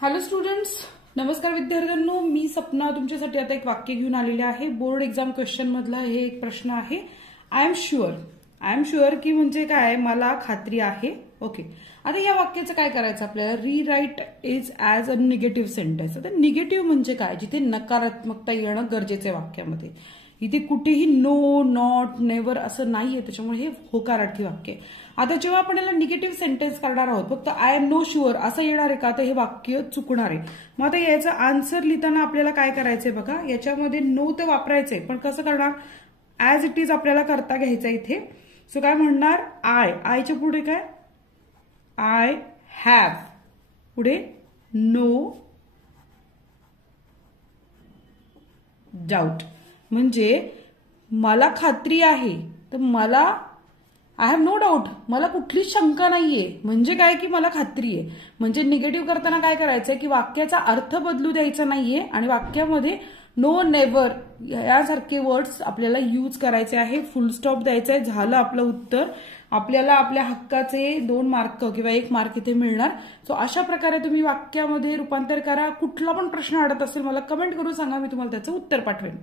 Hello students, नमस्कार विद्यार्थ्यांनो. मी सपना तुमच्यासाठी आता एक वाक्य घेऊन आलेले आहे. बोर्ड एक्झाम क्वेश्चन मधला हे एक प्रश्न आहे. आय एम शुअर की म्हणजे काय, मला खात्री आहे. ओके, आता या वाक्याचं काय करायचं आपल्याला, रीराईट is as a negative sentence. आता निगेटिव्ह म्हणजे काय, जिथे नकारात्मकता येणं गरजेचं आहे वाक्यामध्ये. इथे कुठेही नो, नॉट, नेव्हर असं नाहीये, त्याच्यामुळे हे होकारार्थी वाक्य आहे. आता जेव्हा आपण याला निगेटिव्ह सेंटेन्स करणार आहोत, फक्त आय एम नो शुअर असं येणार आहे का, तर हे वाक्य चुकणार आहे. मग आता याचा आन्सर लिहिताना आपल्याला काय करायचंय बघा, याच्यामध्ये नो तर वापरायचंय, पण कसं करणार, ऍज इट इज आपल्याला करता घ्यायचं इथे. सो काय म्हणणार, आयच्या पुढे काय, आय हॅव, पुढे नो डाऊट. म्हणजे मला खात्री आहे, तर मला आय हॅव नो डाऊट, मला कुठलीच शंका नाहीये. म्हणजे काय की मला खात्री आहे. म्हणजे निगेटिव्ह करताना काय करायचंय की वाक्याचा अर्थ बदलू द्यायचा नाहीये आणि वाक्यामध्ये नो, नेव्हर यासारखे वर्ड्स आपल्याला यूज करायचे आहे. फुल स्टॉप द्यायचा आहे. झालं आपलं उत्तर. आपल्याला आपल्या हक्काचे 2 मार्क किंवा 1 मार्क इथे मिळणार. सो अशा प्रकारे तुम्ही वाक्यामध्ये रूपांतर करा. कुठला पण प्रश्न अडत असेल मला कमेंट करून सांगा, मी तुम्हाला त्याचं उत्तर पाठवेन.